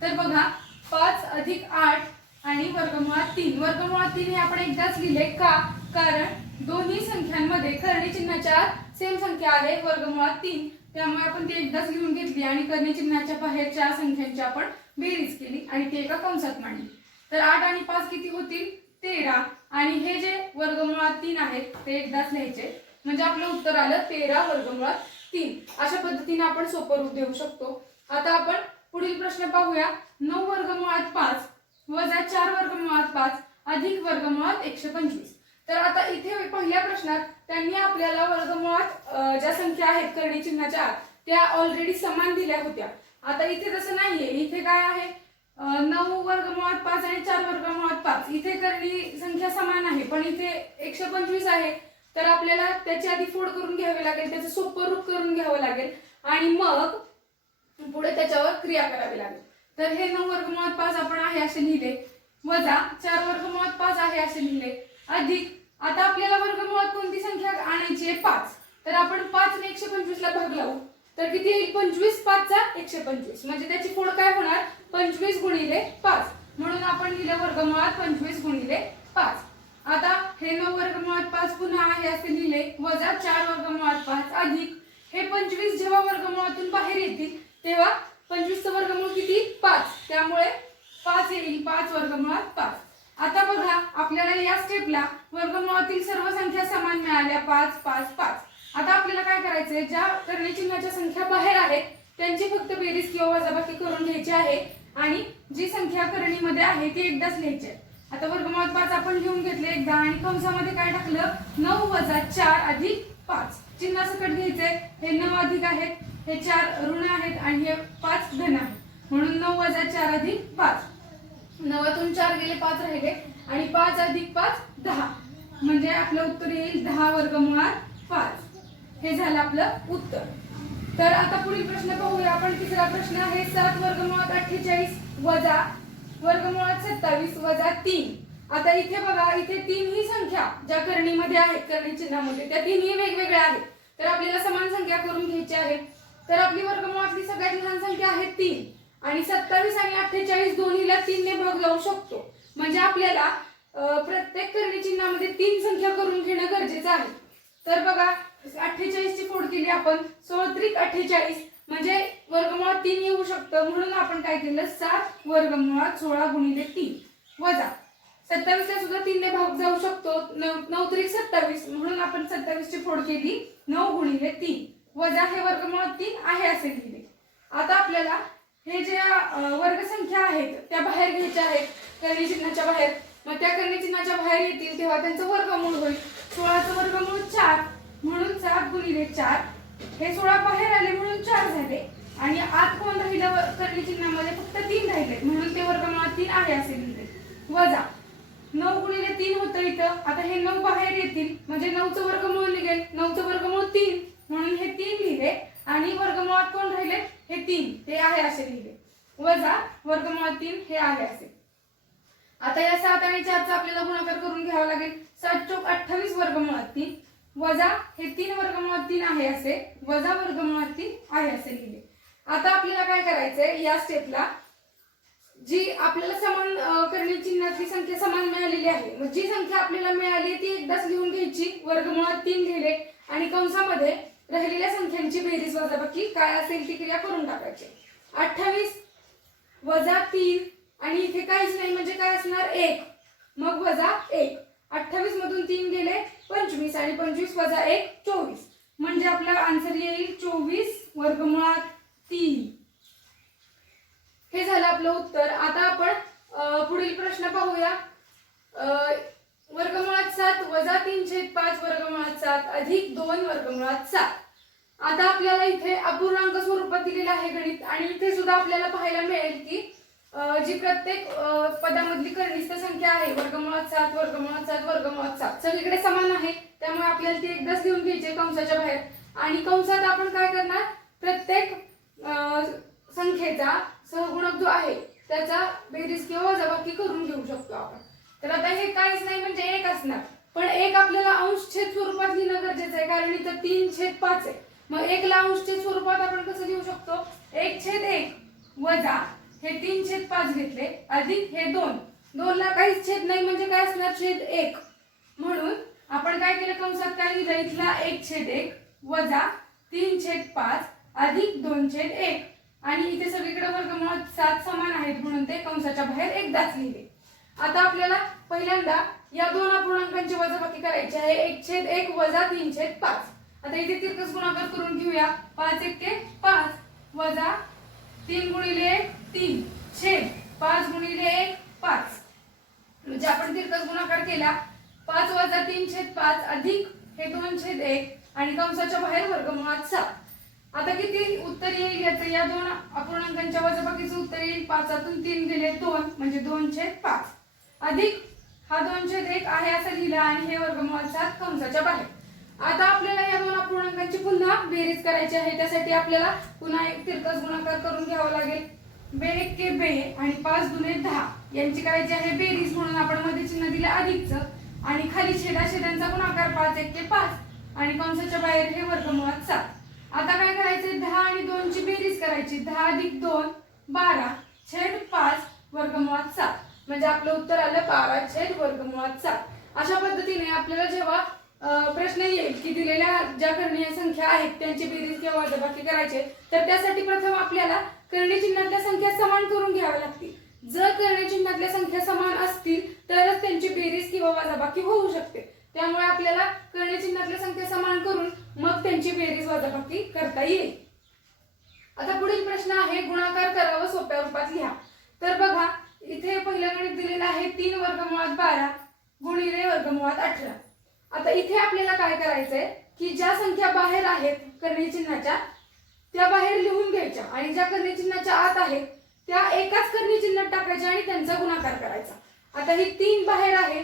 तर बघा 5 अधिक 8 आणि वर्गमुळात 3. वर्गमुळात 3 हे आपण एकदाच लिहिले का? कारण दोन्ही संख्यांमध्ये कर्णी चिन्हाच्या आत सेम संख्या आहे वर्गमुळात 3 त्यामुळे आपण ती एकदाच लिहून घेतली आणि कर्णी चिन्हाच्या बाहेरच्या संख्यांची आपण बेरीज केली आणि ती एका कंसात मांडली. तर 8 आणि 5 किती होतील? 13. आणि हे जे वर्गमुळात 3 आहेत ते एकदाच लिहायचे म्हणजे आपलं उत्तर आलं 13 वर्गमुळात 3. अशा पद्धतीने आपण सोपं रूप देऊ शकतो. आता आपण पुढील प्रश्न पाहूया. 9 वर्गमुळात 5 वजा 4 वर्गमुळात 5 अधिक वर्गमुळात 125. तर आता इथे पहिल्या प्रश्नात त्यांनी आपल्याला वर्गमुळात ज्या संख्या आहेत करणी चिन्हाच्या आत त्या ऑलरेडी समान दिल्या होत्या. आता इथे तसं नाहीये. इथे काय आहे 9 वर्गमुळात 5 आणि 4 वर्गमुळात 5. इथे करणी संख्या समान आहे पण इथे 125 आहे. तर आपल्याला त्याची आधी फोड करून घ्यावी लागेल, त्याचं सोपं रूप करून घ्यावं लागेल आणि मग पुढे त्याच्यावर क्रिया करावी लागेल. तर हे 9 वर्गमुळात 5 आपण आहे असे लिहिले, वजा 4 वर्गमुळात 5 आहे असे लिहिले, अधिक आता आपल्याला वर्गमुळात कोणती संख्या आणायची आहे 5. तर आपण 5 ने 125 ला भाग लावू तर किती येईल 25 5 चा 125. म्हणजे त्याची फोड काय होणार 25 गुणिले 5. म्हणून आपण लिहिलं वर्गमुळात 25 गुणिले 5. आता हे 9 वर्गमुळात 5 पुन्हा आहे असे लिहिले, वजा 4 वर्गमुळात 5 अधिक हे 25 जेव्हा वर्गमुळातून बाहेर येतील तेव्हा 25 चं वर्गमूळ किती 5. त्यामुळे 5 येईल 5 वर्गमुळात 5. आता बघा आपल्याला या स्टेपला वर्गमुळातील सर्व संख्या समान मिळाल्या 5 5 5. आता आपल्याला काय करायचंय ज्या करणी चिन्हाच्या संख्या बाहेर आहेत त्यांची फक्त बेरीज किंवा वजाबाकी करून घ्यायची आहे आणि जी संख्या करणीमध्ये आहे ती एकदाच लिहायची आहे. आता वर्गमुळात 5 आपण लिहून घेतले एकदा आणि कंसामध्ये काय टाकलं 9 वजा 4 अधिक 5. चिन्ह सकट घ्यायचंय. हे 9 अधिक आहेत, हे 4 ऋण आहेत आणि हे 5 धन आहेत. म्हणून 9 वजा 4 अधिक 5. 9तून 4 गेले 5 राहिले आणि 5 अधिक 5 10. म्हणजे आपलं उत्तर येईल 10 वर्गमुळात 5. हे झालं आपलं उत्तर. तर आता पुढील प्रश्न पाहूया आपण. तिसरा प्रश्न आहे 7 वर्गमुळात 48 वजा वर्गमुळात 27 वजा 3. आता इथे बघा इथे 3 ही संख्या ज्या करणीमध्ये आहेत करणी चिन्हामध्ये त्या तिन्ही वेगवेगळ्या आहेत. तर आपल्याला समान संख्या करून घ्यायची आहे. तर आपली वर्गमुळातली सगळ्यात लहान संख्या आहे 3 आणि 27 आणि 48 दोन्हीला 3 ने भाग लावू शकतो. म्हणजे आपल्याला प्रत्येक करणी चिन्हामध्ये 3 संख्या करून घेणं गरजेचं आहे. तर बघा 48 ची फोड केली आपण 16 त्रिक 48 म्हणजे वर्गमुळात 3 येऊ शकतं. म्हणून आपण काय केलं 7 वर्गमुळात 16 गुणिले 3 वजा 27 ला सुद्धा 3 ने भाग जाऊ शकतो 9 त्रिक 27 म्हणून आपण 27 ची फोड केली 9 गुणिले 3 वजा हे वर्गमुळात 3 आहे असे लिहिले. आता आपल्याला हे जे वर्ग संख्या आहेत त्या बाहेर घ्यायच्या आहेत करणी चिन्हाच्या बाहेर. मग त्या करणी चिन्हाच्या बाहेर येतील तेव्हा त्यांचं वर्गमूळ होईल. 16 चं वर्गमूळ 4 म्हणून 7 गुणिले 4. हे 16 बाहेर आले म्हणून 4 झाले आणि आत कोण राहिलं करणी चिन्हामध्ये फक्त 3 राहिले म्हणून ते वर्गमुळात 3 आहे असे लिहिले. वजा 9 गुणिले 3 होतं इथं. आता हे 9 बाहेर येतील म्हणजे 9 चं वर्गमूळ निघेल. 9 चं वर्गमूळ 3 म्हणून हे 3 लिहिले आणि वर्गमुळात कोण राहिले हे 3 ते आहे असे लिहिले. वजा वर्गमुळात 3 हे आहे असे. आता या 7 आणि 4 चा आपल्याला गुणाकार करून घ्यावा लागेल. 7 चोक 28 वर्गमुळात 3 वजा हे 3 वर्गमुळात 3 आहे असे वजा वर्गमुळात 3 आहे असे लिहिले. आता आपल्याला काय करायचंय या स्टेपला जी आपल्याला समान करणी चिन्हातली संख्या समान मिळालेली आहे. मग जी संख्या आपल्याला मिळाली ती एकदाच लिहून घ्यायची. वर्गमुळात 3 लिहिले आणि कंसामध्ये राहिलेल्या संख्यांची बेरीज वजाबाकी काय असेल ती क्रिया करून टाकायची. 28 वजा 3 आणि इथे काहीच नाही म्हणजे काय असणार 1 मग वजा 1. 28 मधून 3 गेले 25 आणि 25 वजा 1 24 म्हणजे आपला आन्सर येईल 24 वर्गमुळात 3. हे झालं आपलं उत्तर. आता आपण पुढील प्रश्न पाहूया. वर्गमुळात 7 वजा 3/5 वर्गमुळात 7 अधिक 2 वर्गमुळात 7. आता आपल्याला इथे अपूर्णांक स्वरूपात दिलेलं आहे गणित आणि इथे सुद्धा आपल्याला पाहायला मिळेल की जी प्रत्येक पदामधली कनिष्ठ संख्या आहे वर्गमुळात 7 वर्गमुळात 7 वर्गमुळात 7 सगळीकडे समान आहे. त्यामुळे आपल्याला ती एकदाच लिहून घ्यायची कंसाच्या बाहेर आणि कंसात आपण काय करणार प्रत्येक संख्येचा सहगुणक जो आहे त्याचा बेरीज किंवा वजाबाकी करून घेऊ शकतो आपण. तर आता हे काहीच नाही म्हणजे 1 असणार पण 1 आपल्याला अंश छेद स्वरूपात लिहिणं गरजेचं आहे कारण इथं 3/5 आहे. मग 1 ला अंश छेद स्वरूपात आपण कसं लिहू शकतो 1/1 वजा हे 3/5 घेतले अधिक हे 2 ला काहीच छेद नाही म्हणजे काय असणार छेद 1 म्हणून आपण काय केलं कंसात काय लिहिलं इथला 1/1 वजा 3/5 अधिक 2/1 आणि इथे सगळीकडे वर्गमुळात 7 समान आहेत म्हणून ते कंसाच्या बाहेर एकदाच लिहिले. आता आपल्याला पहिल्यांदा या दोन अपूर्णांकांची वजाबाकी करायची आहे 1/1 वजा 3/5. आता इथे तिरकस गुणाकार करून घेऊया 5 × 5 वजा 3 × 1 3 छेद 5 × 1 5 म्हणजे आपण तिरकस गुणाकार केला 5 वजा 3/5 अधिक हे 2/1 आणि कंसाच्या बाहेर वर्गमुळात 7. आता किती उत्तर येईल याचं, या दोन अपूर्णांकांच्या वजाबाकीचं उत्तर येईल 5तून 3 गेले 2 म्हणजे 2/5 अधिक हा 2/1 आहे असं लिहिलं आणि हे वर्गमुळात 7 कंसाच्या बाहेर. आता आपल्याला या दोन अपूर्णांकांची पुन्हा बेरीज करायची आहे. त्यासाठी आपल्याला पुन्हा एक तिरकस गुणाकार करून घ्यावा लागेल. बे एक्के बे आणि 5 दुने 10 यांची करायची आहे बेरीज, म्हणून आपण मध्ये चिन्ह दिले अधिकचं आणि खाली छेदाछेदांचा गुणाकार 5 एक्के 5 आणि कंसाच्या बाहेर हे वर्गमुळात 7. आता काय करायचे, 10 आणि 2 ची बेरीज करायची. 10 अधिक 2 12 छेद 5 वर्गमुळात 7 म्हणजे आपलं उत्तर आलं 12 छेद वर्गमुळात 7. अशा पद्धतीने आपल्याला जेव्हा प्रश्न येईल की दिलेल्या ज्या करणीय संख्या आहेत त्यांची बेरीज किंवा वजाबाकी करायचे, तर त्यासाठी प्रथम आपल्याला करणीय चिन्हातल्या संख्या समान करून घ्याव्या लागतील. जर करणीय चिन्हातल्या संख्या समान असतील तरच त्यांची बेरीज किंवा वजाबाकी होऊ शकते. त्यामुळे आपल्याला करणीय चिन्हातल्या संख्या समान करून मग त्यांची बेरीज वजाबाकी करता येईल. आता पुढील प्रश्न आहे, गुणाकार करा व सोप्या रूपात लिहा. तर बघा इथे पहिलं गणित दिलेलं आहे 3 वर्गमुळात 12 गुणिले वर्गमुळात 18. आता इथे आपल्याला काय करायचंय की ज्या संख्या बाहेर आहेत करणीय चिन्हाच्या त्या बाहेर लिहून घ्यायच्या आणि ज्या करणीय चिन्हाच्या आत आहेत त्या एकाच करणीय चिन्हात टाकायच्या आणि त्यांचा गुणाकार करायचा. आता ही 3 बाहेर आहे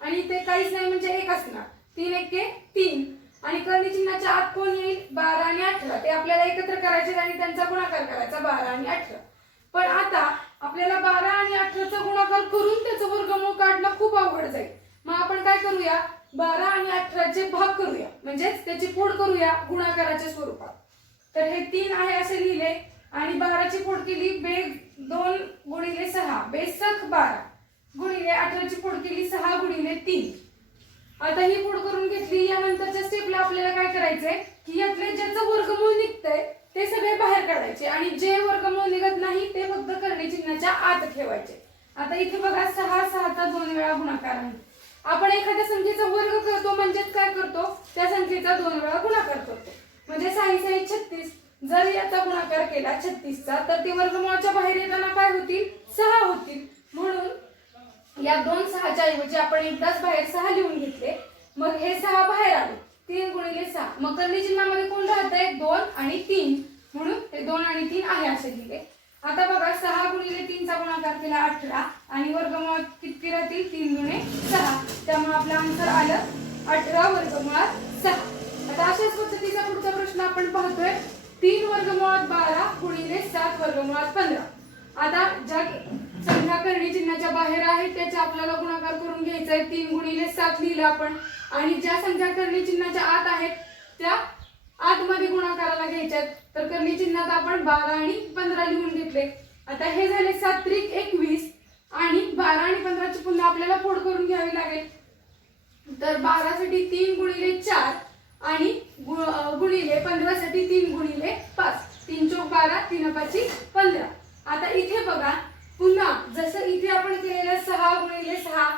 आणि इथे काहीच नाही म्हणजे 1 असणार. 3 एक्के 3 आणि करणीय चिन्हाच्या आत कोण येईल 12 आणि 18 ते आपल्याला एकत्र करायचे आणि त्यांचा गुणाकार करायचा 12 आणि 18. पण आता आपल्याला 12 आणि 18चा गुणाकार करून त्याचं वर्गमूळ काढणं खूप अवघड जाईल. मग आपण काय करूया, 12 आणि 18चे भाग करूया म्हणजेच त्याची फोड करूया गुणाकाराच्या स्वरूपात. तर हे 3 आहे असे लिहिले आणि 12ची फोड केली बे 2 गुणिले 6 बेसक 12 गुणिले 18ची फोड केली 6 गुणिले 3. आता ही फोड करून घेतली. यानंतरच्या स्टेपला आपल्याला काय करायचंय की यातले ज्याचं वर्गमूळ निघतंय ते सगळे बाहेर काढायचे आणि जे वर्गमूळ निघत नाही ते फक्त करणीय चिन्हाच्या आत ठेवायचे. आता इथे बघा 6 6चा 2 वेळा गुणाकार आहे. आपण एखाद्या संख्येचा वर्ग करतो म्हणजेच काय करतो, त्या संख्येचा 2 वेळा गुणाकार करतो. म्हणजे 6 6 36 जर याचा गुणाकार केला 36चा तर ते वर्गमूळाच्या बाहेर येताना काय होतील 6 होतील. म्हणून या 2 6च्या ऐवजी आपण एकदाच बाहेर 6 लिहून घेतले. मग हे 6 बाहेर आले 3 गुणिले 6. मग करणीय चिन्हामध्ये कोण राहतंय 2 आणि 3 म्हणून हे 2 आणि 3 आहे असे लिहिले. आता बघा 6 गुणिले 3चा गुणाकार केला 18 आणि वर्गमुळात किती राहतील 3 गुणे 6 त्यामुळे आपलं आन्सर आलं 18 वर्गमुळात 6. आता अशाच पद्धतीचा पुढचा प्रश्न आपण पाहतोय 3 वर्गमुळात 12 गुणिले 7 वर्गमुळात 15. आता ज्या संख्या करणीय चिन्हाच्या बाहेर आहेत त्याचा आपल्याला गुणाकार करून घ्यायचा आहे. 3 गुणिले 7 लिहिलं आपण आणि ज्या संख्या करणीय चिन्हाच्या आत आहेत त्या आतमध्ये गुणाकाराला घ्यायच्यात. तर करणीय चिन्हात आपण 12 आणि 15 लिहून घेतले. आता हे झाले 7 त्रिक 21 आणि 12 आणि 15ची पुन्हा आपल्याला फोड करून घ्यावी लागेल. तर 12 साठी 3 गुणिले 4 आणि गुणिले 15 साठी 3 गुणिले 5 3 चौक 12 3 5 15. आता इथे बघा पुन्हा जसं इथे आपण केलेलं 6 गुणिले 6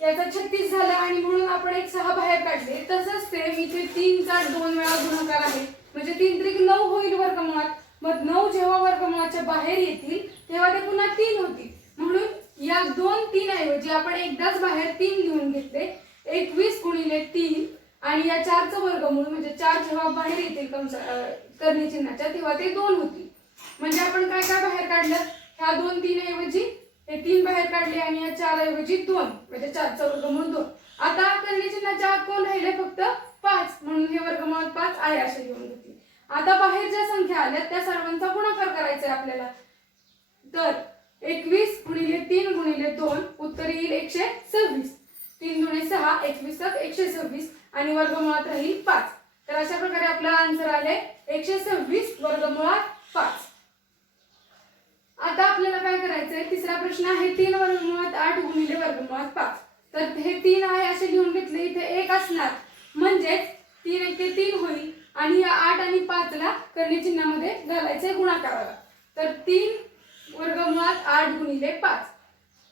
याचा 36 झाला आणि म्हणून आपण एक 6 बाहेर काढले. तसंच सेम इथे 3चा 2 वेळा गुणाकार आहे म्हणजे 3 त्रिक 9 होईल वर्गमुळात. मग 9 जेव्हा वर्गमुळाच्या बाहेर येतील तेव्हा ते पुन्हा 3 होतील. म्हणून या 2 3 ऐवजी आपण एकदाच बाहेर 3 लिहून घेतले. 21 गुणिले 3 आणि या 4चं वर्गमूळ म्हणजे 4 जेव्हा बाहेर येतील करणीय चिन्हाच्या तेव्हा ते 2 होतील. म्हणजे आपण काय काय बाहेर काढलं, ह्या 2 3 ऐवजी हे 3 बाहेर काढले आणि या 4 ऐवजी 2 म्हणजे 4चं वर्गमूळ 2. आता करणीय चिन्हाच्या आत कोण राहिले फक्त 5 म्हणून हे वर्गमुळात 5 आहे असे लिहून घेतले. आता बाहेर ज्या संख्या आल्या त्या सर्वांचा गुणाकार करायचा आहे आपल्याला. तर 21 गुणिले 3 गुणिले 2 उत्तर येईल 126. 3 दुणे 6 21 126 आणि वर्गमुळात राहील 5. तर अशा प्रकारे आपला आन्सर आले 126 वर्गमुळात 5. आता आपल्याला काय करायचंय तिसरा प्रश्न आहे 3 वर्गमुळात 8 गुणिले वर्गमुळात 5. तर हे 3 आहे असे लिहून घेतले. इथे 1 असणार म्हणजेच 3 एक्के 3 होईल आणि या 8 आणि 5 ला करणीय चिन्हामध्ये घालायचे गुणाकाराला. तर 3 वर्गमुळात 8 गुणिले 5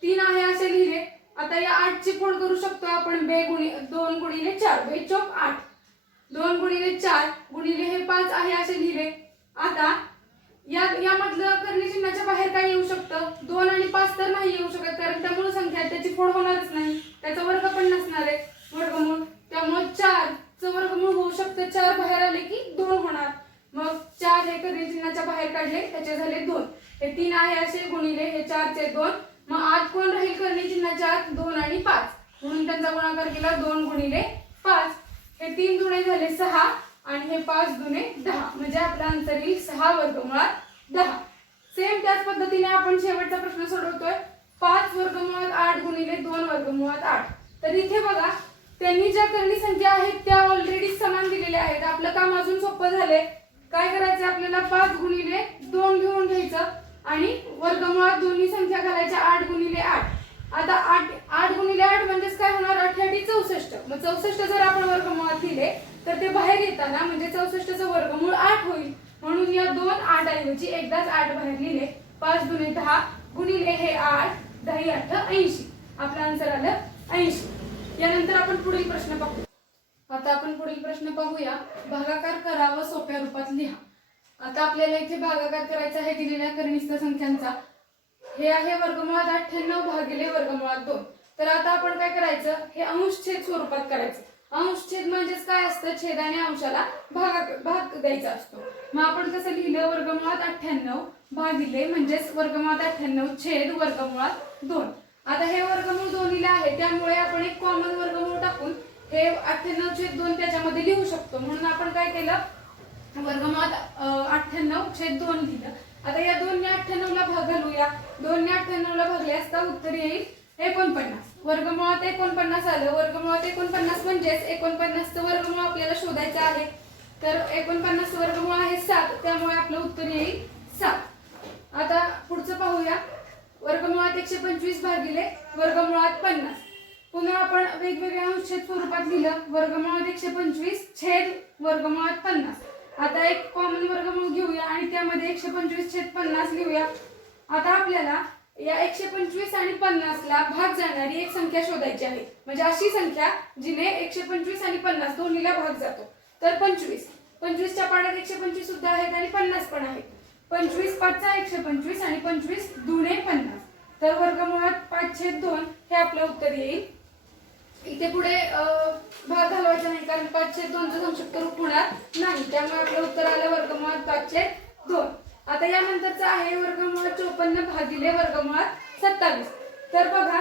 3 आहे असे लिहिले. आता या 8 ची फोड करू शकतो आपण 2 गुणिले 4 2 चौक 8 2 गुणिले 4 गुणिले हे 5 आहे असे लिहिले. आता यामधलं कर्ण चिन्हाच्या बाहेर काय येऊ शकतं? 2 आणि 5 तर नाही येऊ शकत, कारण त्या मूळ संख्या आहे, त्याची फोड होणारच नाही, त्याचा वर्ग पण नसणार आहे वर्गमूळ. त्यामुळे 4 चं वर्गमूळ होऊ शकतं, 4 बाहेर आले की 2 होणार. मग 4 हे कर्ण चिन्हाच्या बाहेर काढले, त्याचे झाले 2. हे 3 आहे असे गुणिले हे 4 चे 2. मग आत कोण राहील कर्ण चिन्हाच्या आत? 2 आणि 5, म्हणून त्यांचा गुणाकार केला 2 गुणिले 5. हे 3 दुणे झाले 6 आणि हे 5 दुणे 10, म्हणजे आपला आन्सर येईल 6 वर्गमुळात 10. सेम त्याच पद्धतीने आपण शेवटचा प्रश्न सोडवतोय. 5 वर्गमुळात 8 गुणिले 2 वर्गमुळात 8. तर इथे बघा, त्यांनी ज्या कर्णी संख्या आहेत त्या ऑलरेडी समान दिलेल्या आहेत. आपलं काम अजून सोपं झालंय. काय करायचं आपल्याला? 5 गुणिले 2 घेऊन घ्यायचं आणि वर्गमुळात दोन्ही संख्या घालायच्या 8 गुणिले 8. आता 8 गुणिले 8 म्हणजेच काय होणार? 8 8 64. मग 64 जर आपण वर्गमुळात दिले तर ते बाहेर येताना म्हणजे 64चं वर्गमूळ 8 होईल. म्हणून या 2 8 ऐवजी एकदाच 8 बाहेर लिहिले. 5 दुणे 10 गुणिले हे 8, 10 8 80. आपलं आन्सर आलं 80. यानंतर आपण पुढील प्रश्न पाहू. आता आपण पुढील प्रश्न पाहूया. भागाकार करा व सोप्या रूपात लिहा. आता आपल्याला इथे भागाकार करायचा आहे दिलेल्या कर्णिस्थ संख्यांचा. हे आहे वर्गमुळात 98 भागिले वर्गमुळात 2. तर आता आपण काय करायचं? हे अंशछेद स्वरूपात करायचं. अंशछेद म्हणजेच काय असतं? छेदाने अंशाला भाग द्यायचा असतो. मग आपण कसं लिहिलं? वर्गमुळात 98 भागिले म्हणजेच वर्गमुळात 98 छेद वर्गमुळात 2. आता हे वर्गमूळ दोन्हीला आहे, त्यामुळे आपण एक कॉमन वर्गमूळ टाकून हे 98 छेद 2 त्याच्यामध्ये लिहू शकतो. म्हणून आपण काय केलं? वर्गमुळात 98 छेद 2 लिहिलं. आता या 2 ने 98 ला भाग घालूया. 2 ने 98 ला भागले असता उत्तर येईल 49. वर्गमुळात 49 आलं. वर्गमुळात 49 म्हणजेच 49चं वर्गमूळ आपल्याला शोधायचं आहे. तर 49चं वर्गमूळ आहे 7, त्यामुळे आपलं उत्तर येईल 7. आता पुढचं पाहूया. वर्गमुळात 125 भागिले वर्गमुळात 50. पुन्हा आपण वेगवेगळ्या अंशछेद स्वरूपात लिहिलं. वर्गमुळात 125 छेद वर्गमुळात 50. आता एक कॉमन वर्गमूळ घेऊया आणि त्यामध्ये 125 छेद 50 लिहूया. आता आपल्याला या 125 आणि 50 ला भाग जाणारी एक संख्या शोधायची आहे. म्हणजे अशी संख्या जिने 125 आणि 50 दोन्हीला भाग जातो. तर 25. 25च्या पाड्यात 125 सुद्धा आहेत आणि 50 पण आहेत. 25 5 125 आणि 25 दुणे 50. तर वर्गमुळात 5/2 हे आपलं उत्तर येईल. इथे पुढे भाग घालवायचा नाही, कारण 5/2चं संक्षिप्त रूप होणार नाही, त्यामुळे आपलं उत्तर आलं वर्गमुळात 5/2. आता यानंतरचं आहे वर्गमुळात 54 भागिले वर्गमुळात 27. तर बघा,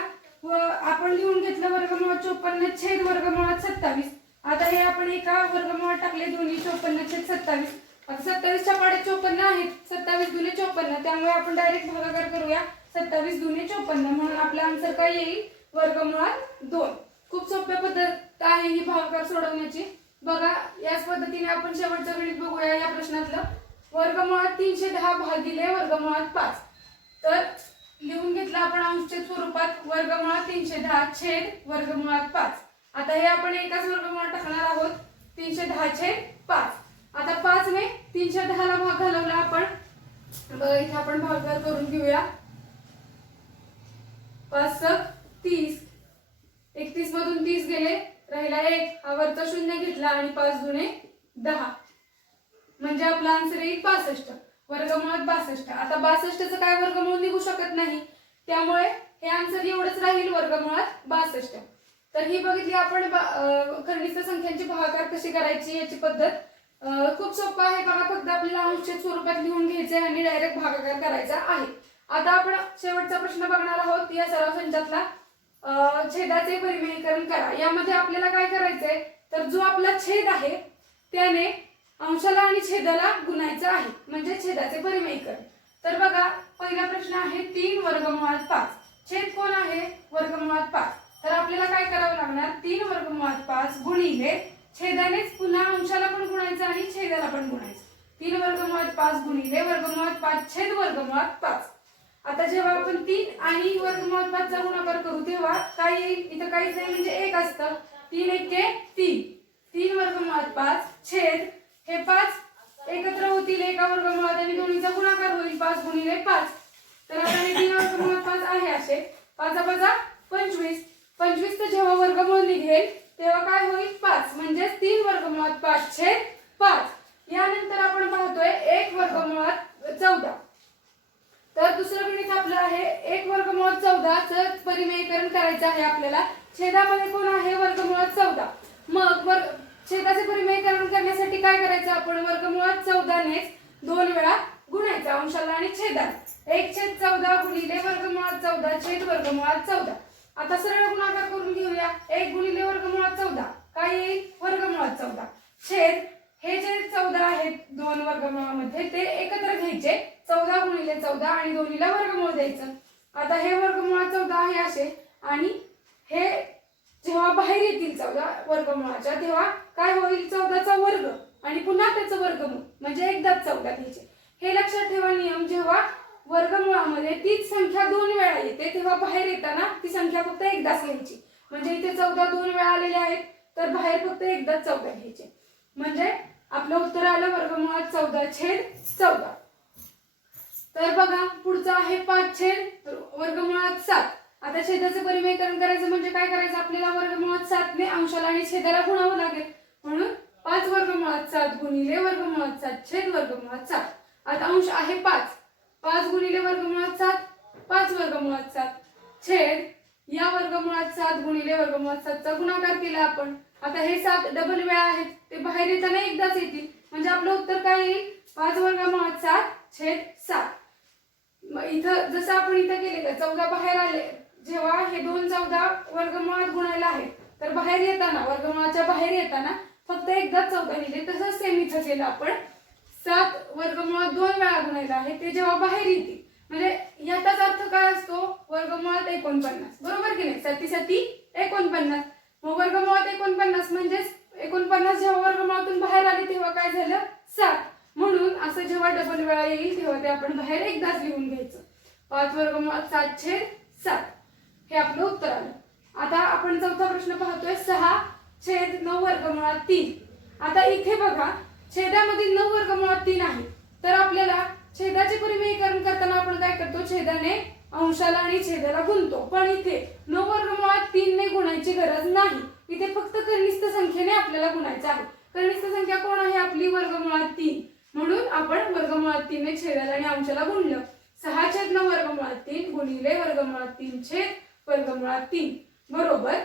आपण लिहून घेतलं वर्गमुळात 54 छेद वर्गमुळात 27. आता हे आपण एका वर्गमुळात टाकले दोन्ही 54 छेद 27. आता 27च्या पाड्यात 54 आहेत. 27 दुणे 54, त्यामुळे आपण डायरेक्ट भागाकार करूया. 27 दुणे 54, म्हणून आपला आन्सर काय येईल? वर्गमुळात 2. खूप सोप्या पद्धत आहे ही भागाकार सोडवण्याची. बघा, याच पद्धतीने आपण शेवटचं गणित बघूया या प्रश्नातलं. वर्गमुळात 310 भागिले वर्गमुळात 5. तर लिहून घेतलं आपण अंशछेद स्वरूपात. वर्गमुळात 310 छेद वर्गमुळात 5. आता हे आपण एकाच वर्गमुळात टाकणार आहोत. 310 छेद 5. आता 5 ने 310 ला भाग घालवला आपण. बघा, इथे आपण भागाकार करून घेऊया. 5 30. 31 मधून 30 गेले, राहिला 1. हा वरचा 0 घेतला आणि 5 दुणे 10, म्हणजे आपला आन्सर येईल 62. वर्गमुळात 62. आता 62चं काय वर्गमूळ निघू शकत नाही, त्यामुळे हे आन्सर एवढंच राहील वर्गमुळात 62. तर ही बघितली आपण कर्णिस्थ संख्यांची भागाकार कशी करायची याची पद्धत. खूप सोपं आहे बघा. फक्त आपल्याला अंशछेद स्वरूपात लिहून घ्यायचे आणि डायरेक्ट भागाकार करायचा आहे. आता आपण शेवटचा प्रश्न बघणार आहोत. या सराव संचातला छेदाचे परिमेयीकरण करा. यामध्ये आपल्याला काय करायचंय? तर जो आपला छेद आहे त्याने अंशाला आणि छेदाला गुणायचं आहे, म्हणजे छेदाचे परिमेयीकरण. तर बघा, पहिला प्रश्न आहे 3 वर्गमुळात 5. छेद कोण आहे? वर्गमुळात 5. तर आपल्याला काय करावं लागणार? 3 वर्गमुळात 5 गुणिले छेदानेच पुन्हा अंशाला पण गुणायचं आणि छेदाला पण गुणायचं. 3 वर्गमुळात 5 गुणिले वर्गमुळात 5 छेद वर्गमुळात 5. आता जेव्हा आपण 3 आणि वर्गमुळात 5 चा गुणाकार करू तेव्हा काय येईल? इथं काहीच नाही, म्हणजे 1 असतं. 3 एके 3. 3 वर्गमुळात 5 छेद हे 5 एकत्र होतील एका वर्गमुळात आणि दोन्हीचा गुणाकार होईल 5 गुणिले 5. तर आता हे 3 वर्गमुळात 5 आहे असे. 5 5 25. 25 चं जेव्हा वर्गमूळ निघेल तेव्हा काय होईल? 5, म्हणजे 3 वर्गमुळात 5 छेद 5. यानंतर आपण पाहतोय 1 वर्गमुळात 14. तर दुसरं गणित आपलं आहे 1 वर्गमुळात 14चं परिमेयकरण करायचं आहे आपल्याला. छेदामध्ये कोण आहे वर्गमुळात 14. मग छेदाचे परिमेयकरण करण्यासाठी काय करायचं आपण वर्गमुळात 14 नेच 2 वेळा गुणायचं अंशाला आणि छेदाला. 1/14 गुणिले वर्गमुळात 14 छेद वर्गमुळात 14. आता सरळ गुणाकार करून घेऊया. 1 गुणिले वर्गमुळात 14 काय येईल वर्गमुळात 14 छेद हे जे 14 आहेत 2 वर्गमुळामध्ये ते एकत्र घ्यायचे 14 गुणिले 14 आणि दोन्हीला वर्गमूळ द्यायचं. आता हे वर्गमुळात 14 आहे असे आणि हे जेव्हा बाहेर येतील 14 वर्गमुळाच्या तेव्हा काय होईल 14चा वर्ग आणि पुन्हा त्याचं वर्गमूळ म्हणजे एकदाच 14 घ्यायचे. हे लक्षात ठेवा नियम. जेव्हा वर्गमुळामध्ये तीच संख्या 2 वेळा येते तेव्हा बाहेर येताना ती संख्या फक्त एकदाच घ्यायची. म्हणजे इथे 14 2 वेळा आलेले आहेत तर बाहेर फक्त एकदाच 14 घ्यायचे. म्हणजे आपलं उत्तर आलं वर्गमुळात 14 छेद 14. तर बघा पुढचं आहे 5 छेद वर्गमुळात 7. आता छेदाचं परिमेयकरण करायचं म्हणजे काय करायचं आपल्याला वर्गमुळात 7 ने अंशाला आणि छेदाला गुणावं लागेल. म्हणून 5 वर्गमुळात 7 गुणिले वर्गमुळात 7 छेद वर्गमुळात 7. आता अंश आहे 5. 5 गुणिले वर्गमुळात 7 5 वर्गमुळात 7 छेद या वर्गमुळात 7 गुणिले वर्गमुळात 7 चा गुणाकार केला आपण. आता हे 7 डबल वेळा आहेत ते बाहेर येताना एकदाच येतील म्हणजे आपलं उत्तर काय येईल 5 वर्गमुळात 7 छेद 7. इथं जसं आपण इथं केलेलं 14 बाहेर आले जेव्हा हे 2 14 वर्गमुळात गुणायला आहेत तर बाहेर येताना वर्गमुळाच्या बाहेर येताना फक्त एकदाच 14 लिहिले. तसंच सेम इथं केलं आपण 7 वर्गमुळात 2 वेळा गुणायला आहे ते जेव्हा बाहेर येतील म्हणजे याचाच अर्थ काय असतो वर्गमुळात 49 बरोबर की नाही. 7 7 49 मग वर्गमुळात 49 म्हणजेच 49 जेव्हा वर्गमुळातून बाहेर आले तेव्हा काय झालं 7. म्हणून असं जेव्हा डबल वेळा येईल तेव्हा ते आपण बाहेर एकदाच लिहून घ्यायचं. 5 वर्गमुळात 7 छेद 7 हे आपलं उत्तर आलं. आता आपण चौथा प्रश्न पाहतोय 6 छेद 9 वर्गमुळात 3. आता इथे बघा छेदामध्ये 9 वर्गमुळात 3 आहे तर आपल्याला छेदाचे परिमेयकरण करताना आपण काय करतो छेदाने अंशाला आणि छेदाला गुणतो. पण इथे 9 वर्गमुळात 3 ने गुणायची गरज नाही. इथे फक्त कनिष्ठ संख्येने आपल्याला गुणायचं आहे. कनिष्ठ संख्या कोण आहे आपली वर्गमुळात 3. म्हणून आपण वर्गमुळात 3 ने छेदाला आणि अंशाला गुणलं. 6 छेद 9 वर्गमुळात 3 गुणिले वर्गमुळात 3 छेद वर्गमुळात 3 बरोबर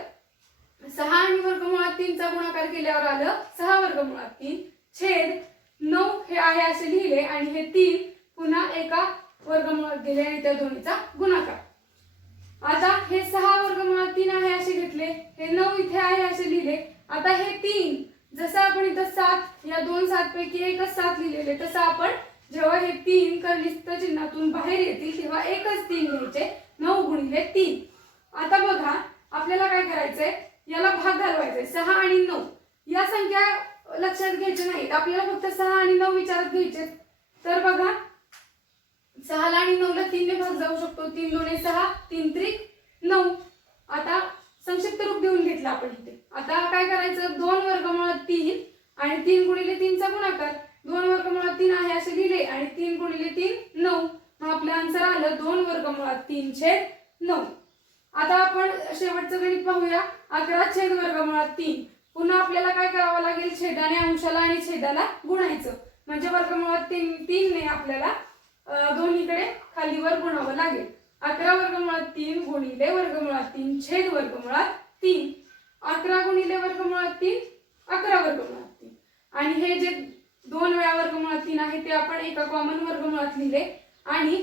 6 आणि वर्गमुळात 3 चा गुणाकार केल्यावर आलं 6 वर्गमुळात 3 छेद 9 हे आहे असे लिहिले आणि हे 3 पुन्हा एका वर्गमुळात गेले आणि त्या दोन्हीचा गुणाकार. आता हे 6 वर्गमुळात 3 आहे असे घेतले हे 9 इथे आहे असे लिहिले. आता हे 3 जसं आपण इथं 7 या 2 7 पैकी एकच 7 लिहिलेले तसं आपण जेव्हा हे 3 कनिष्ठ चिन्हातून बाहेर येतील तेव्हा एकच 3 घ्यायचे 9 गुणिले 3. आता बघा आपल्याला काय करायचंय याला भाग घालवायचे 6 आणि 9 या संख्या लक्षात घ्यायच्या नाहीत आपल्याला फक्त 6 आणि 9 विचारात घ्यायचे. तर बघा 6 ला आणि 9 ला 3 ने भाग जाऊ शकतो. 3 दुणे 6 3 त्रिक 9. आता संक्षिप्त रूप देऊन घेतलं आपण इथे. आता काय करायचं 2 वर्गमुळात 3 आणि 3 गुणिले 3 चा गुणाकार. 2 वर्गमुळात 3 आहे असे लिहिले आणि 3 गुणिले 3 9. मग आपलं आन्सर आलं 2 वर्गमुळात 3 छेद 9. आता आपण शेवटचं गणित पाहूया 11 छेद वर्गमुळात 3. पुन्हा आपल्याला काय करावं लागेल छेदाने अंशाला आणि छेदाला गुणायचं म्हणजे वर्गमुळात 3 ने आपल्याला दोन्हीकडे खालीवर गुणावं लागेल. 11 वर्गमुळात 3 गुणिले वर्गमुळात 3 छेद वर्गमुळात 3. 11 गुणिले वर्गमुळात 3 11 वर्गमुळात 3 आणि हे जे 2 वेळा वर्गमुळात 3 आहे ते आपण एका कॉमन वर्गमुळात लिहिले आणि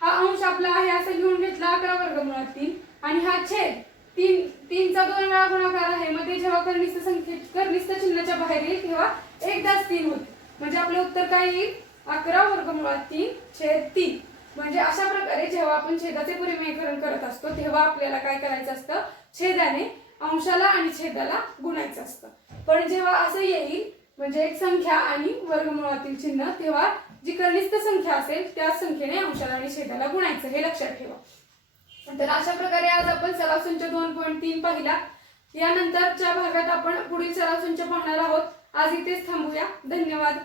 हा अंश आपला आहे असं लिहून घेतला 11 वर्गमुळात 3 आणि हा छेद 3 चा 2 वेळा गुणाकार आहे. मग ते जेव्हा कनिष्ठ चिन्हाच्या बाहेर येईल तेव्हा एकदाच 3 होते म्हणजे आपलं उत्तर काय येईल 11 वर्गमुळात 3 छेद 3. म्हणजे अशा प्रकारे जेव्हा आपण छेदाचे परिमेयकरण करत असतो तेव्हा आपल्याला काय करायचं असतं छेदाने अंशाला आणि छेदाला गुणायचं असतं. पण जेव्हा असं येईल म्हणजे एक संख्या आणि वर्गमुळातील चिन्ह तेव्हा जी कनिष्ठ संख्या असेल त्याच संख्येने अंशाला आणि छेदाला गुणायचं हे लक्षात ठेवा. तर अशा प्रकारे आज आपण सराव संच 2.3 पाहिला. यानंतरच्या भागात आपण पुढील सराव संच पाहणार आहोत. आज इथेच थांबूया. धन्यवाद.